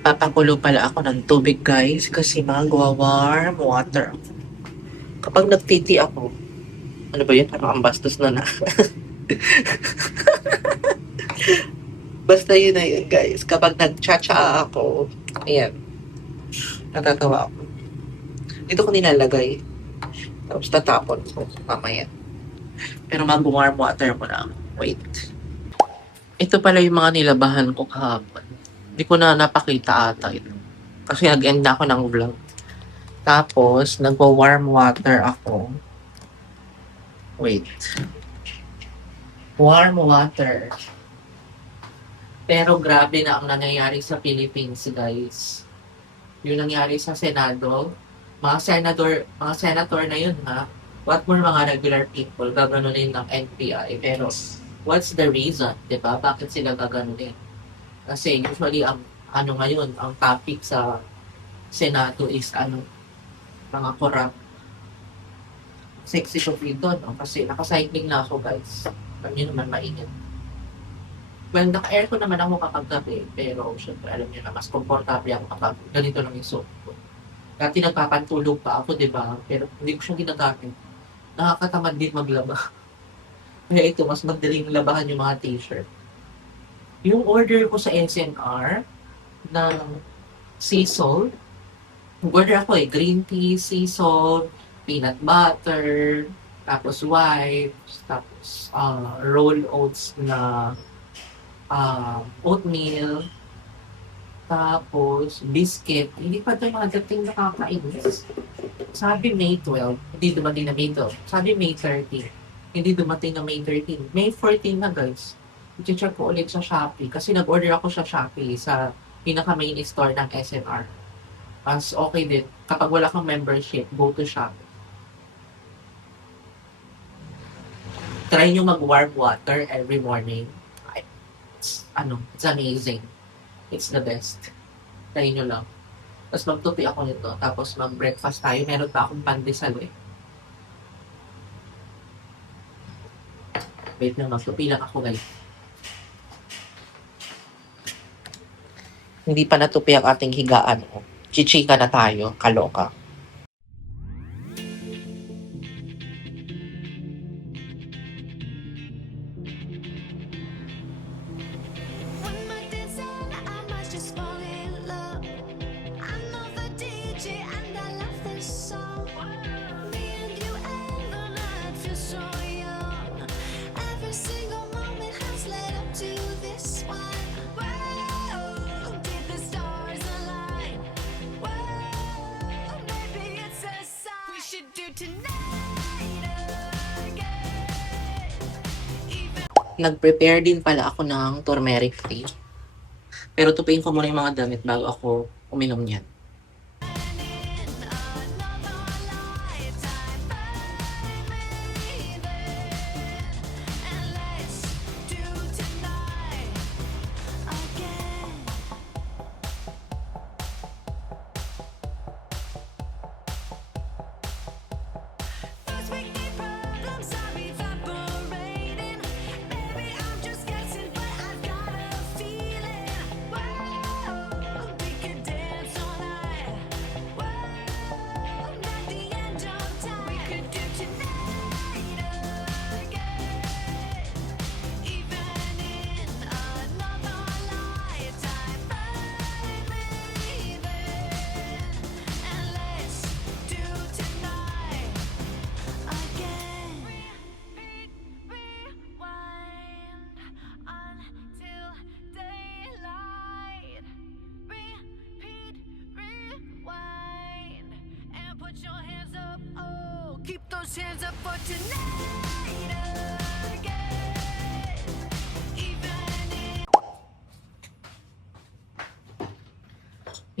Papakulo pala ako ng tubig guys kasi magwa-warm water. Kapag nagtiti ako, ano ba yun? Parang ang bastos na. Basta yun na yun guys. Kapag nag-cha-cha ako, ayan, natatawa ako. Dito ko nilalagay. Tapos tatapon ko mamaya. Pero mag-warm water mo lang. Wait. Ito pala yung mga nilabahan ko kahapon. Hindi ko na napakita ata ito. Kasi nag-end na ako ng vlog. Tapos, nagwa-warm water ako. Wait. Warm water. Pero grabe na ang nangyayari sa Philippines, guys. Yung nangyari sa Senado, mga senator na yun, ha? What more mga regular people, gaganunin ng NPI. Pero, what's the reason, di ba? Bakit sila gaganunin? Kasi usually, ano ngayon, ang topic sa Senado is, mga corrupt. Sexy to dito, no? Kasi nakacycling na ako, guys. Alam niyo naman, mainit. Well, naka-aircon naman ako kapag gabi, pero syempre alam niyo na, mas komportable ako kapag ganito lang yung suot ko. Dati nagpapantulog pa ako, di ba? Pero hindi ko siya ginagamit. Nakakatamad din maglaba. Kaya ito, mas madaling labahan yung mga t-shirt. Yung order ko sa SNR ng sea salt, order ako green tea, sea salt, peanut butter, tapos wipes, tapos roll oats na oatmeal, tapos biscuit. Hindi pa ito yung mga dating nakakainis. Sabi May 12, hindi dumating na May 12. Sabi May 13, hindi dumating na May 13. May 14 na guys. I-check ko ulit sa Shopee kasi nag-order ako sa Shopee sa pinaka-main store ng SNR. As okay din, kapag wala kang membership, go to Shopee. Try nyo mag-warm water every morning. It's amazing. It's the best. Try nyo lang. Tapos magtupi ako nito. Tapos mag-breakfast tayo. Meron pa akong pandesal eh. Wait lang, magtupi lang ako guys. Hindi pa natupi ang ating higaan. Chichika na tayo. Kaloka. Nag-prepare din pala ako ng turmeric tea. Pero tupiin ko muna yung mga damit bago ako uminom niyan. Keep those hands up for tonight again. Even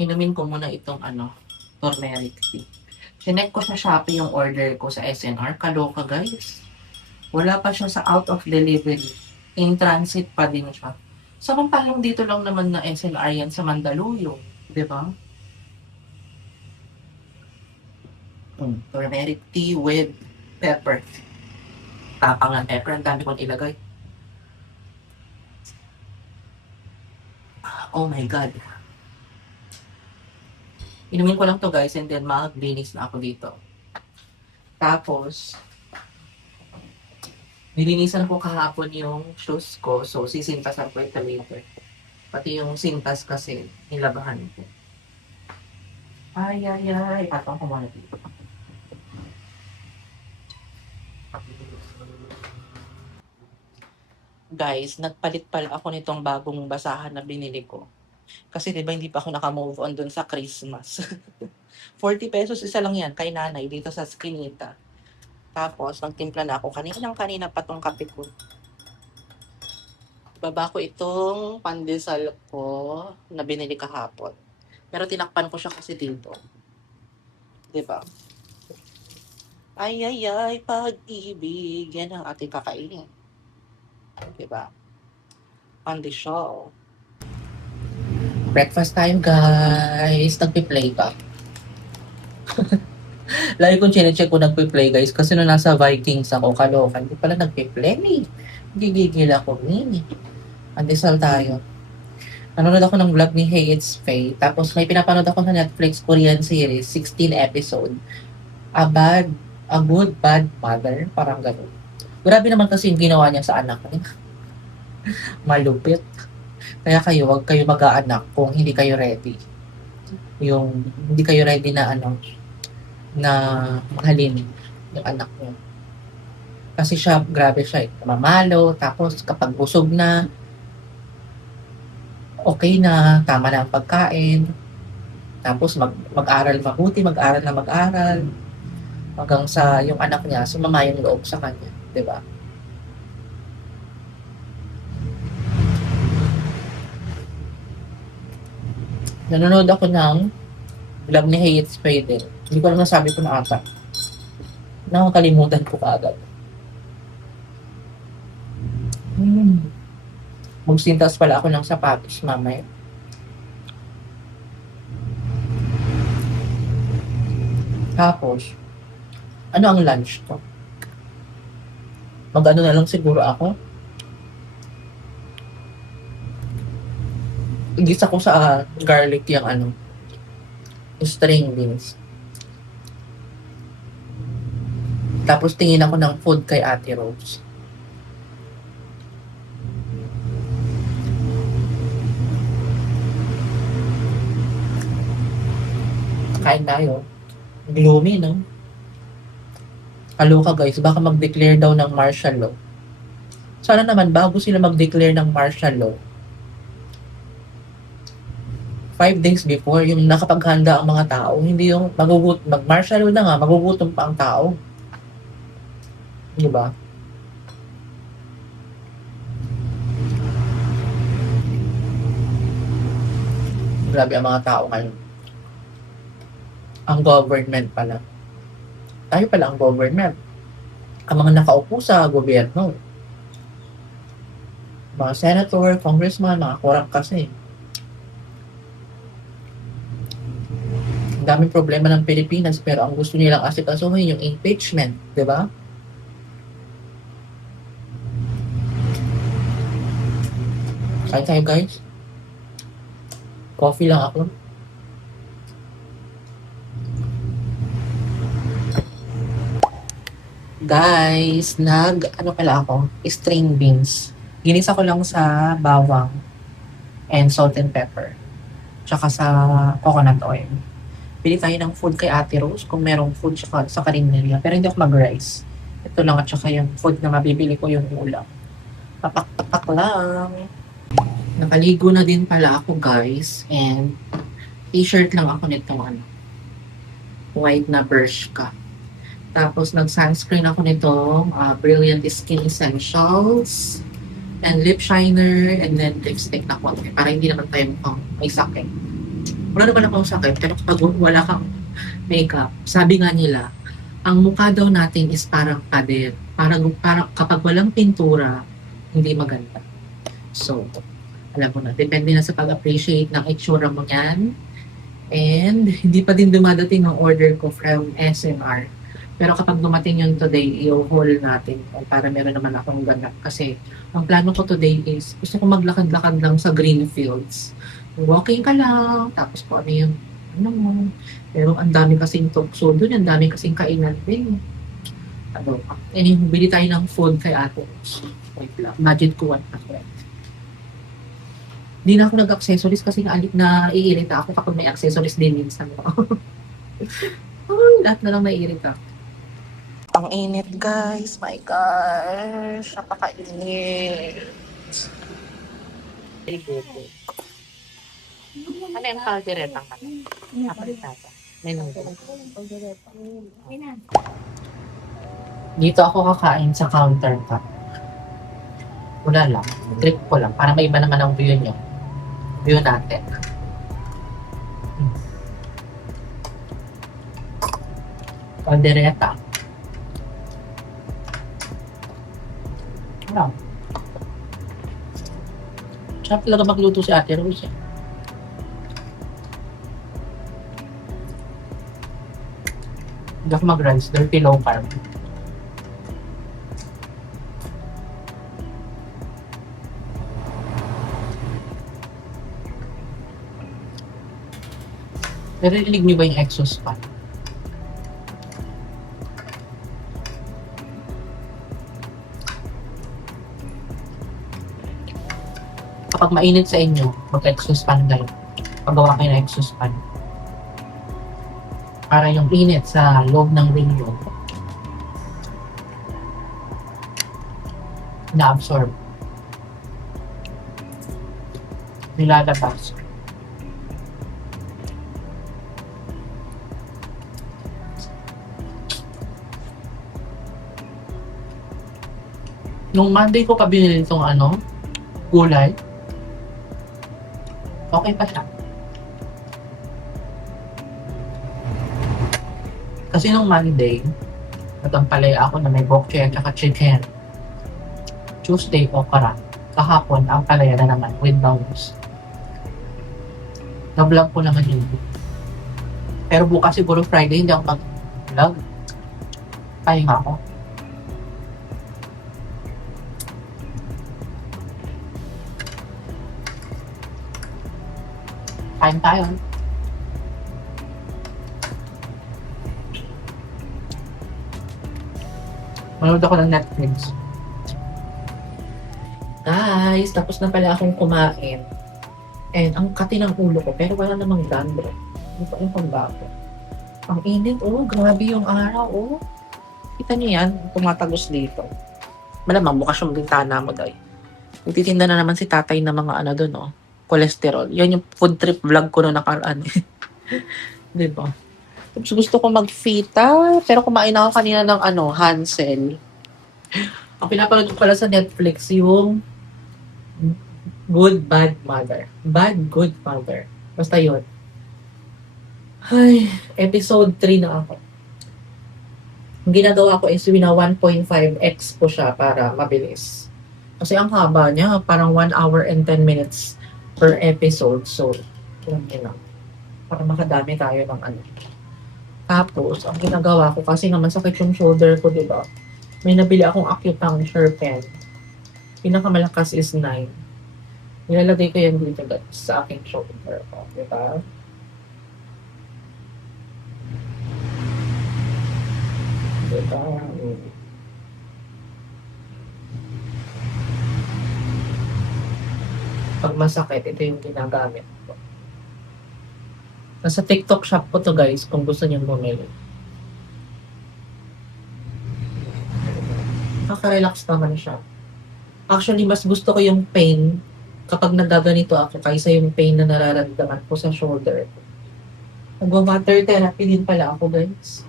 Inumin ko muna itong turmeric tea. Sinek ko sa Shopee yung order ko sa SNR. Kaloka guys. Wala pa siya sa out of delivery. In transit pa din siya. Samantalang dito lang naman na SNR yan sa Mandaluyong. Diba? Turmeric tea with pepper. Tapang ng pepper. Ang dami kong ilagay. Oh my God. Inumin ko lang to guys and then mag-linis na ako dito. Tapos, nilinisan ko kahapon yung shoes ko. So, sisintasan ko ito later. Pati yung sintas kasi, nilabahan ko. Ay, ay, ay. Patong ko muna dito. Guys, nagpalit pala ako nitong bagong basahan na binili ko. Kasi di ba hindi pa ako naka-move on dun sa Christmas. 40 pesos isa lang yan kay nanay dito sa Skinita. Tapos, nagtimpla na ako. Kanina pa tong kape ko. Baba ko itong pandesal ko na binili kahapon. Pero tinakpan ko siya kasi dito. Diba? Ay, ay, ay, pag-ibig. Yan ang ating kakainin. Diba? On the show. Breakfast tayo, guys. Nagpi-play pa. Lagi kong chinecheck kung nagpi-play, guys. Kasi nung nasa Vikings ako, Kalokan, hindi pala nagpi-play. Gigigil ako. Andesal tayo. Nanonood ako ng vlog ni Hey It's Faye. Tapos may pinapanood ako sa Netflix Korean series, 16 episode. A Good Bad Mother. Parang gano'n. Grabe naman kasi yung ginawa niya sa anak niya. Malupit. Kaya huwag kayo mag-aanak kung hindi kayo ready. Yung hindi kayo ready na na mahalin yung anak niyo. Kasi siya, grabe siya, mamalo, tapos kapag busog na, okay na, tama na ang pagkain, tapos mag-aral mabuti, mag-aral na mag-aral, hanggang sa yung anak niya, sumama yung loob sa kanya, di ba? Nanonood ako ng vlog ni Hey It's Faye din. Hindi ko lang nasabi ko na ata. Nakakalimutan ko kaagad. Magsintas pala ako ng sapatos mamaya. Tapos, ano ang lunch ko? Mag-ano na lang siguro ako. Igisa ko sa garlic yung string beans. Tapos tingin ako ng food kay Ate Rose. Kain tayo. Gloomy, no? Kaloka guys, baka mag-declare daw ng martial law. Sana naman bago sila mag-declare ng martial law, 5 days before, yung nakapaghanda ang mga tao, hindi yung mag-martial law na nga, magugutom pa ang tao. Di ba? Grabe ang mga tao ngayon. Ang government pala. Tayo pala ang government. Ang mga nakaupo sa gobyerno. Mga senator, congressman, mga korap kasi. Ang daming problema ng Pilipinas pero ang gusto nilang asikasuhin yung impeachment, di ba? Kain tayo guys. Coffee lang ako. Guys, ano pala ako? String beans. Ginisa ko lang sa bawang and salt and pepper. Tsaka sa coconut oil. Pili tayo ng food kay Ate Rose kung merong food sa karinderya. Pero hindi ako mag-rice. Ito lang at saka yung food na mabibili ko yung ulam. Papak-papak lang. Nakaligo na din pala ako guys. And t-shirt lang ako nitong white na Bershka. Tapos nag-sunscreen ako nitong Brilliant Skin Essentials. And lip shiner. And then lipstick na konti. Para hindi naman tayo mukhang may sakit. Wala naman akong sakit, pero kapag wala kang makeup, sabi nga nila, ang mukha daw natin is parang pader. Parang kapag walang pintura, hindi maganda. So, alam mo na, depende na sa pag-appreciate ng itsura mo yan. And, hindi pa din dumadating ang order ko from SMR. Pero kapag dumating yun today, i-haul natin para meron naman akong ganap. Kasi, ang plano ko today is, gusto ko maglakad-lakad lang sa green fields. Walking ka lang, tapos kung ano yung Ano mo. Pero ang dami kasing tukso doon, ang dami kasing kainan din. Ano, bili tayo ng food kay ate. Wait lang, budget ko 100. Hindi na ako nag-accessories kasi naiirita ako kapag may accessories din minsan. Ay, lahat na lang naiirita. Ang init, guys. My gosh. Napaka-init. Ano yung kaldereta ka? Napalitata. May nandun. Dito ako kakain sa counter ka. Wala lang. Trip ko lang. Para may iba naman ang view nyo. View natin. Kaldereta. Wow. Sarap talaga magluto si Ate Rose. Hindi ako mag-rice. Dirty low carb. Narinig niyo ba yung exhaust fan? Kapag mainit sa inyo, mag-exhaust fan kayo. Pagawa kayo ng exhaust fan. Para yung init sa loob ng window na-absorb. Nilalabas. Nung Monday ko pa binili itong gulay, okay pa siya. Kasi nung Monday, natampalay ako na may bokche at saka chicken. Tuesday, okra. Kahapon, ang palaya na naman with bounce. Na-vlog ko naman yun. Pero bukas siguro Friday, hindi ako mag-vlog. Pahinga ako. Kain tayo. Manood ako ng Netflix. Guys, tapos na pala akong kumain. And ang kati ng ulo ko, pero wala namang dandruff. Hindi pa yung pagbago. Ang init, grabe yung araw, Kita niyo yan, tumatagos dito. Malamang bukas yung bintana mo, day. Nagtitinda na naman si tatay ng mga doon, cholesterol. Yan yung food trip vlog ko na nakaraan. Diba? Tapos gusto ko mag-fita, pero kumain ako kanina ng Hansel. Ang pinapanood ko pala sa Netflix yung Good Bad Mother. Bad Good Mother. Basta yun. Ay, episode 3 na ako. Ang ginagawa ko is wina 1.5x ko siya para mabilis. Kasi ang haba niya, parang 1 hour and 10 minutes per episode. So, yun lang. Para makadami tayo ng Tapos, ang ginagawa ko, kasi nga masakit yung shoulder ko, diba? May nabili akong acupuncture pen. Pinakamalakas is 9. Nilalagay ko yan dito guys, sa aking shoulder ko, diba? Diba? Pag masakit, ito yung ginagamit ko. Nasa TikTok shop ko to guys, kung gusto niyo bumili. Nakaka-relax naman siya. Actually, mas gusto ko yung pain kapag nagaganito ako kaysa yung pain na nararamdaman ko sa shoulder. Nagwa-water therapy din pala ako guys.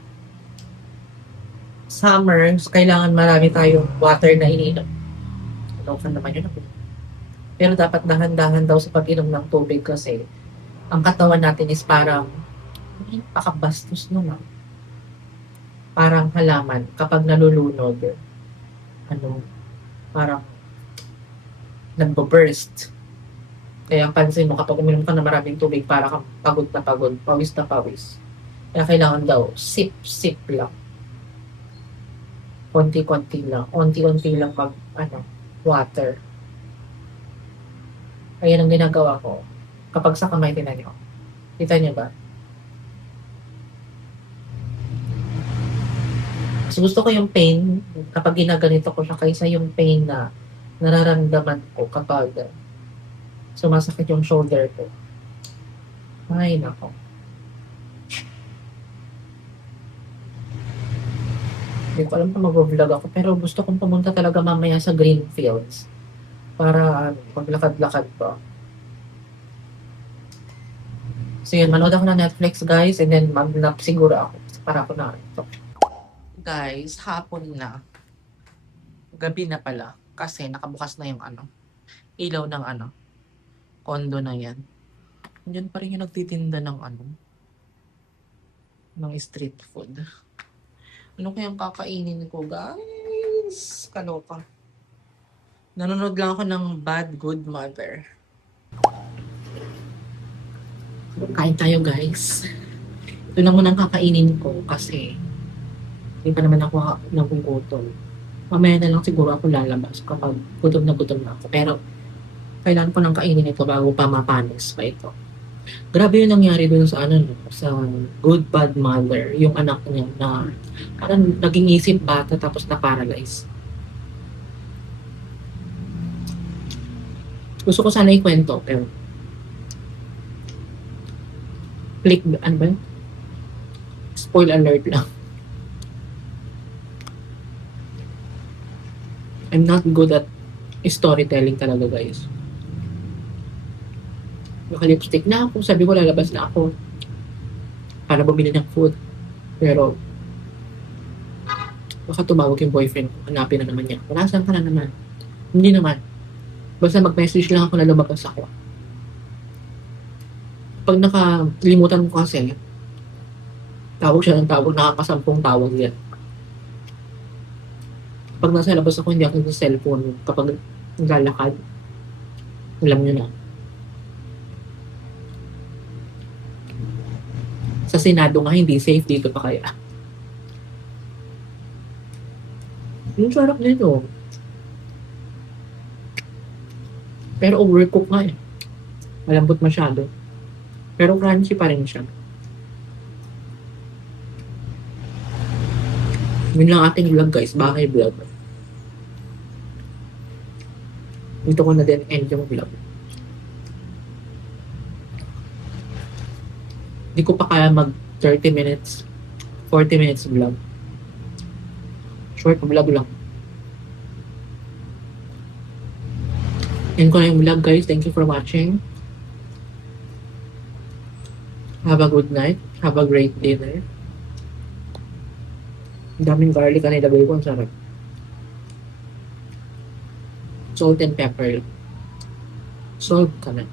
Summer, kailangan marami tayong water na ininom. Ano ka naman yun ako. Pero dapat dahan-dahan daw sa pag-inom ng tubig kasi ang katawan natin is parang pakabastos nun. Parang halaman kapag nalulunod. Parang nagbo-burst. Kaya pansin mo kapag uminom ka na maraming tubig para kang pagod na pagod, pawis na pawis. Kaya kailangan daw sip lang. Konti-konti lang. Unti-unti lang water. Kaya ang ginagawa ko, kapag sa kamay, tinan nyo. Kita nyo ba? Mas gusto ko yung pain kapag ginaganito ko siya kaysa yung pain na nararamdaman ko kapag sumasakit yung shoulder ko. Ay, nako. Hindi ko alam kung mag-vlog ako, pero gusto kong pumunta talaga mamaya sa Greenfields para maglakad-lakad pa. So yun, manood ako ng Netflix guys, and then mag-nap siguro ako para ako na ito. Guys, hapon na. Gabi na pala. Kasi nakabukas na yung ilaw ng condo na yan. Diyan pa rin yung nagtitinda ng ng street food. Ano kayang kakainin ko, guys? Kaloka. Nanonood lang ako ng Bad Good Mother. Kain tayo, guys. Ito na muna ang kakainin ko kasi hindi pa naman ako nagugutom. Mamaya na lang siguro ako lalabas kapag gutom na ako. Pero kailangan ko nang kainin ito bago pa mapanis pa ito. Grabe yung nangyari dun sa sa Good Bad Mother, yung anak niya na parang naging isip bata tapos na-paralyze. Gusto ko sana ikwento, pero click, ano ba? Spoil alert lang. I'm not good at storytelling talaga, guys. Naka-lipstick na ako. Sabi ko, lalabas na ako para bumili ng food. Pero, baka tumawag yung boyfriend ko. Hanapin na naman niya. Nasaan ka na naman? Hindi naman. Basta mag-message lang ako na lumabas ako. Pag nakalimutan ko kasi, tawag siya ng tawag, nakakasampung tawag yan. Pag nasa labas ako, hindi ako sa cellphone. Kapag naglalakad, alam nyo na. Sa Senado nga, hindi safe dito pa kaya. Yung sarap nito. Pero overcook nga eh. Malambot masyado. Pero crunchy pa rin siya. Yun lang ating vlog guys. Bahay vlog. Dito ko na din end yung vlog. Hindi ko pa kaya mag 30 minutes, 40 minutes vlog. Short vlog lang. Yan ko na yung vlog guys. Thank you for watching. Have a good night. Have a great dinner. Ang daming garlic na nilagay ko. Ang sarap. Salt and pepper. Salt ka na.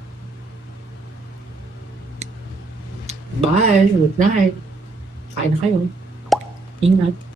Bye! Good night! Kain na kayo. Ingat!